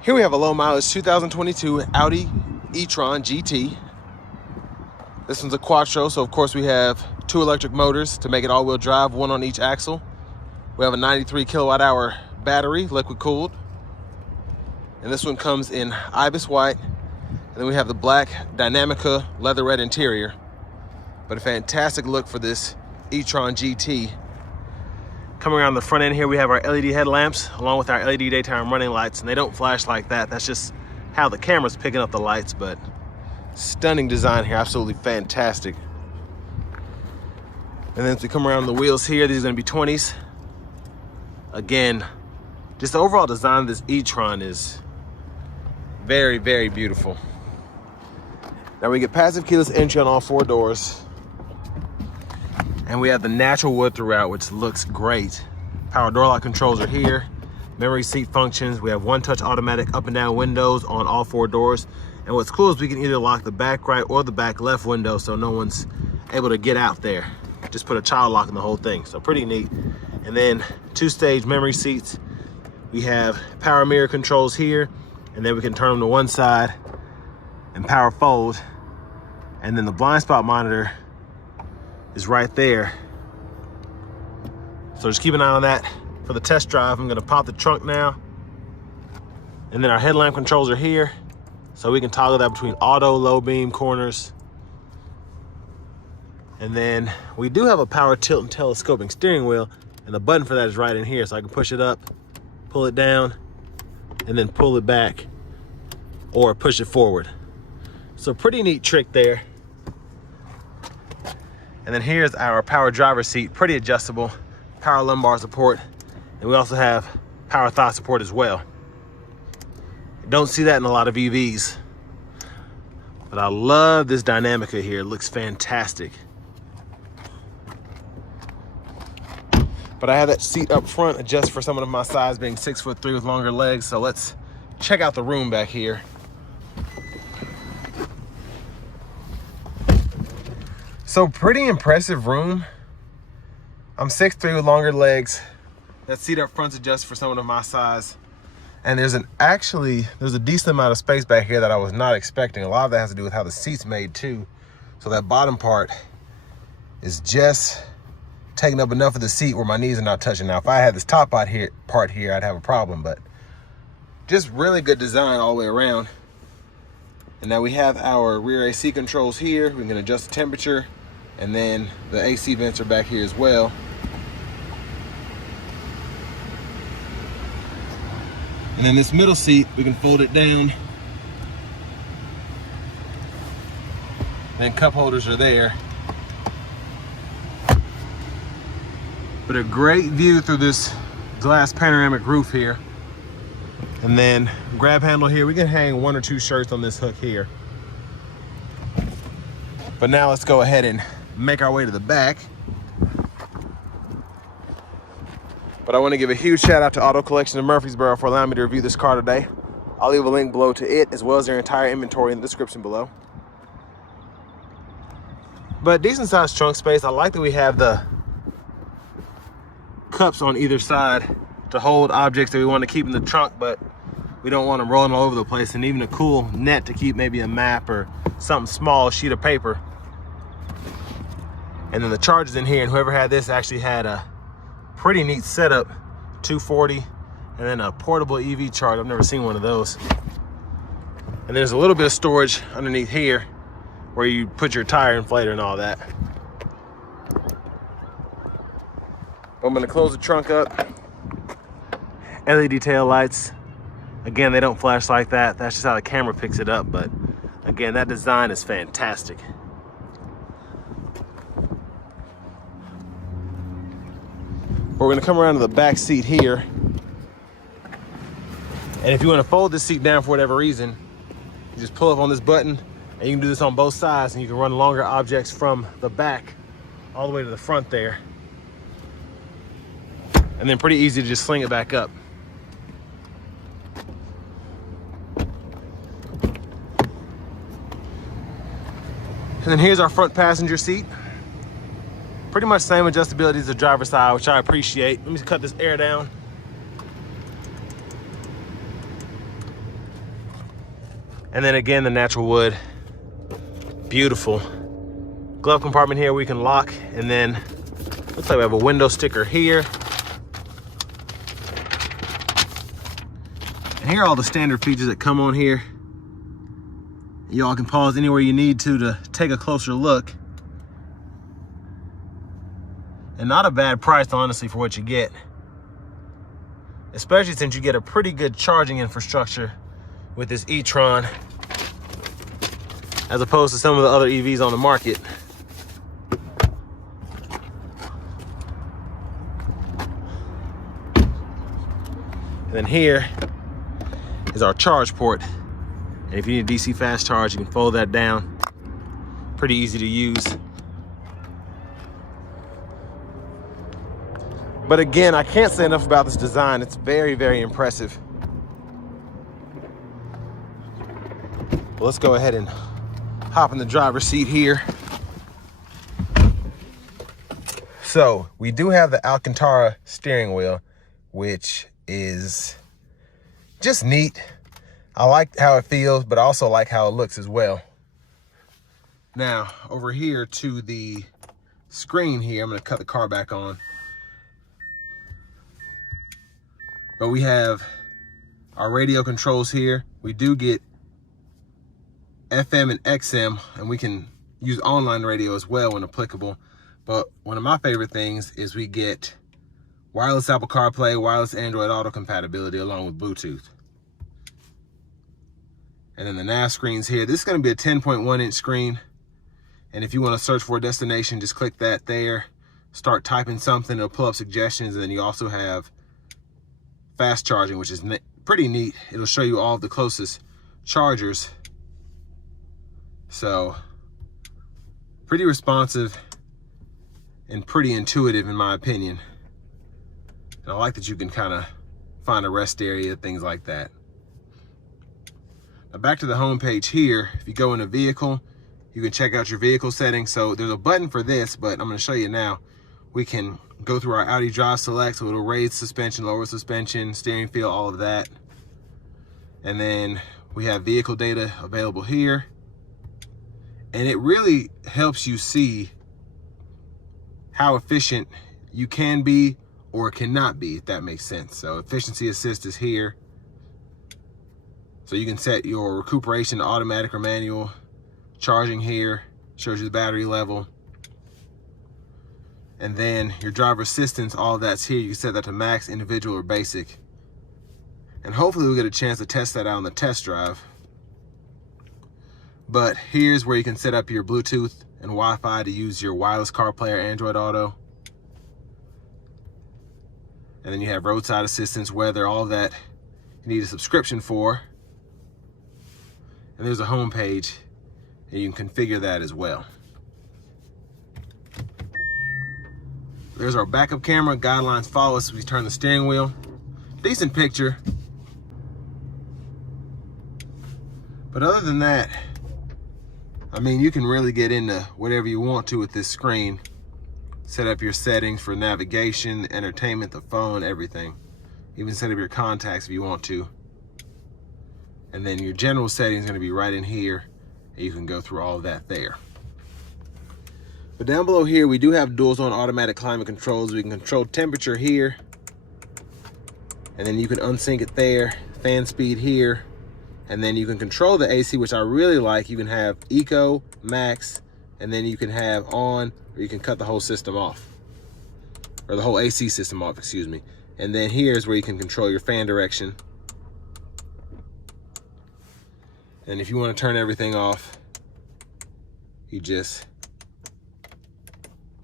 Here we have a low mileage 2022 Audi e-tron GT. This one's a Quattro, so of course we have two electric motors to make it all-wheel drive, one on each axle. We have a 93 kilowatt hour battery, liquid cooled. And this one comes in ibis white. And then we have the black Dynamica leather red interior. But a fantastic look for this e-tron GT. Coming around the front end here, we have our LED headlamps along with our LED daytime running lights, and they don't flash like that. That's just how the camera's picking up the lights, but stunning design here, absolutely fantastic. And then as we come around the wheels here, these are gonna be 20s. Again, just the overall design of this e-tron is very, very beautiful. Now we get passive keyless entry on all four doors. And we have the natural wood throughout, which looks great. Power door lock controls are here. Memory seat functions. We have one-touch automatic up and down windows on all four doors. And what's cool is we can either lock the back right or the back left window so no one's able to get out there. Just put a child lock in the whole thing, so pretty neat. And then two-stage memory seats. We have power mirror controls here, and then we can turn them to one side and power fold. And then the blind spot monitor is right there. So just keep an eye on that for the test drive. I'm gonna pop the trunk now. And then our headlamp controls are here. So we can toggle that between auto, low beam, corners. And then we do have a power tilt and telescoping steering wheel, and the button for that is right in here. So I can push it up, pull it down, and then pull it back or push it forward. So pretty neat trick there. And then here's our power driver seat, pretty adjustable, power lumbar support, and we also have power thigh support as well. Don't see that in a lot of EVs, but I love this Dynamica here. It looks fantastic. But I have that seat up front adjust for someone of my size, being 6'3" with longer legs. So let's check out the room back here. So pretty impressive room. I'm 6'3" with longer legs. That seat up front's adjusted for someone of my size. And there's a decent amount of space back here that I was not expecting. A lot of that has to do with how the seat's made too. So that bottom part is just taking up enough of the seat where my knees are not touching. Now, if I had this top part here, I'd have a problem, but just really good design all the way around. And now we have our rear AC controls here. We can adjust the temperature, and then the AC vents are back here as well. And then this middle seat, we can fold it down. And cup holders are there. But a great view through this glass panoramic roof here. And then grab handle here. We can hang one or two shirts on this hook here. But now let's go ahead and make our way to the back. But I want to give a huge shout out to Auto Collection in Murfreesboro for allowing me to review this car today. I'll leave a link below to it, as well as their entire inventory in the description below. But decent sized trunk space. I like that we have the cups on either side to hold objects that we want to keep in the trunk, but we don't want them rolling all over the place, and even a cool net to keep maybe a map or something small, a sheet of paper. And then the chargers in here, and whoever had this actually had a pretty neat setup, 240, and then a portable EV charger. I've never seen one of those. And there's a little bit of storage underneath here where you put your tire inflator and all that. I'm gonna close the trunk up. LED tail lights. Again, they don't flash like that. That's just how the camera picks it up. But again, that design is fantastic. We're gonna come around to the back seat here. And if you wanna fold this seat down for whatever reason, you just pull up on this button, and you can do this on both sides, and you can run longer objects from the back all the way to the front there. And then pretty easy to just sling it back up. And then here's our front passenger seat. Pretty much same adjustability as the driver's side, which I appreciate. Let me cut this air down. And then again, the natural wood, beautiful. Glove compartment here we can lock, and then looks like we have a window sticker here. And here are all the standard features that come on here. Y'all can pause anywhere you need to take a closer look. And not a bad price, honestly, for what you get. Especially since you get a pretty good charging infrastructure with this e-Tron, as opposed to some of the other EVs on the market. And then here is our charge port. And if you need a DC fast charge, you can fold that down. Pretty easy to use. But again, I can't say enough about this design. It's very, very impressive. Well, let's go ahead and hop in the driver's seat here. So we do have the Alcantara steering wheel, which is just neat. I like how it feels, but I also like how it looks as well. Now, over here to the screen here, I'm gonna cut the car back on. But we have our radio controls here. We do get FM and XM, and we can use online radio as well when applicable. But one of my favorite things is we get wireless Apple CarPlay, wireless Android Auto compatibility along with Bluetooth. And then the nav screen's here. This is gonna be a 10.1-inch screen. And if you wanna search for a destination, just click that there. Start typing something, it'll pull up suggestions. And then you also have fast charging, which is pretty neat. It'll show you all the closest chargers. So, pretty responsive and pretty intuitive in my opinion. And I like that you can kind of find a rest area, things like that. Now back to the home page here. If you go in a vehicle, you can check out your vehicle settings. So there's a button for this, but I'm going to show you now. We can go through our Audi Drive Select, so it'll raise suspension, lower suspension, steering feel, all of that. And then we have vehicle data available here. And it really helps you see how efficient you can be or cannot be, if that makes sense. So efficiency assist is here. So you can set your recuperation to automatic or manual. Charging here shows you the battery level. And then your driver assistance, all of that's here. You can set that to max, individual, or basic. And hopefully we'll get a chance to test that out on the test drive. But here's where you can set up your Bluetooth and Wi-Fi to use your wireless CarPlay or Android Auto. And then you have roadside assistance, weather, all that you need a subscription for. And there's a home page, and you can configure that as well. There's our backup camera. Guidelines follow us as we turn the steering wheel. Decent picture. But other than that, I mean, you can really get into whatever you want to with this screen. Set up your settings for navigation, entertainment, the phone, everything. Even set up your contacts if you want to. And then your general settings are going to be right in here. And you can go through all of that there. But down below here, we do have dual zone automatic climate controls. We can control temperature here. And then you can unsync it there. Fan speed here. And then you can control the AC, which I really like. You can have Eco, Max, and then you can have on, or you can cut the whole system off. Or the whole AC system off, excuse me. And then here's where you can control your fan direction. And if you want to turn everything off, you just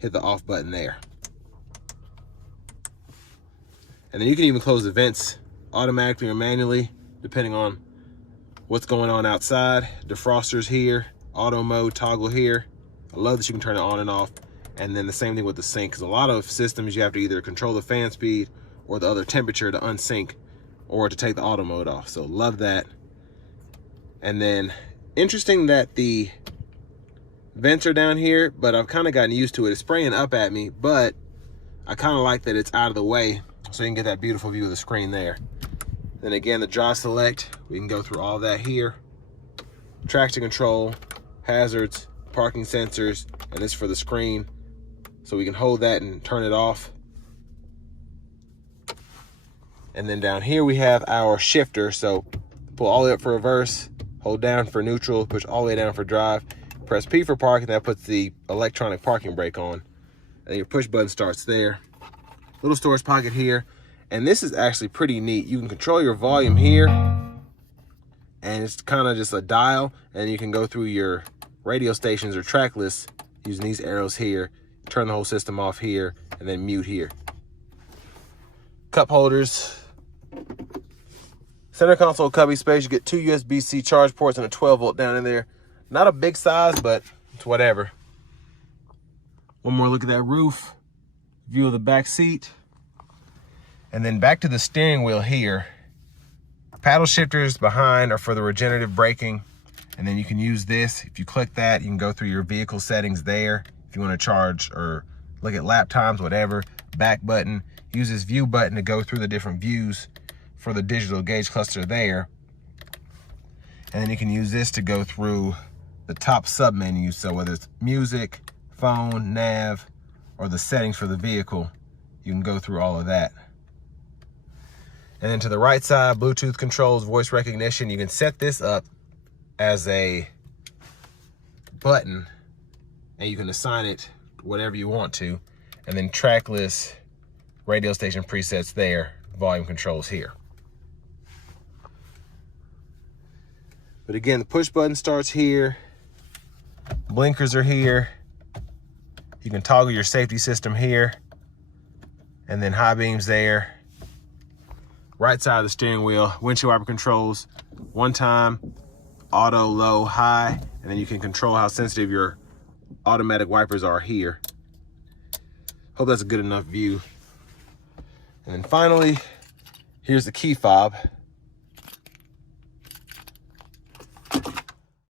hit the off button there. And then you can even close the vents automatically or manually, depending on what's going on outside. Defrosters here, auto mode toggle here. I love that you can turn it on and off. And then the same thing with the sync, because a lot of systems you have to either control the fan speed or the other temperature to unsync or to take the auto mode off. So love that. And then interesting that the vents are down here, but I've kind of gotten used to it. It's spraying up at me, but I kind of like that it's out of the way so you can get that beautiful view of the screen there. Then again, the Drive Select, we can go through all that here. traction control, hazards, parking sensors, and this for the screen. So we can hold that and turn it off. And then down here we have our shifter. So pull all the way up for reverse, hold down for neutral, push all the way down for drive, press P for park, and that puts the electronic parking brake on. And your push button starts there. Little storage pocket here. And this is actually pretty neat. You can control your volume here, and it's kind of just a dial, and you can go through your radio stations or track lists using these arrows here, turn the whole system off here, and then mute here. Cup holders. Center console cubby space. You get 2 USB-C charge ports and a 12-volt down in there. Not a big size, but it's whatever. One more look at that roof. View of the back seat. And then back to the steering wheel here. Paddle shifters behind are for the regenerative braking. And then you can use this. If you click that, you can go through your vehicle settings there. If you want to charge or look at lap times, whatever. Back button. Use this view button to go through the different views for the digital gauge cluster there. And then you can use this to go through the top sub menus. So whether it's music, phone, nav, or the settings for the vehicle, you can go through all of that. And then to the right side, Bluetooth controls, voice recognition. You can set this up as a button, and you can assign it whatever you want to. And then track list, radio station presets there, volume controls here. But again, the push button starts here. Blinkers are here. You can toggle your safety system here. And then high beams there. Right side of the steering wheel, windshield wiper controls, one time, auto, low, high, and then you can control how sensitive your automatic wipers are here. Hope that's a good enough view. And then finally, here's the key fob.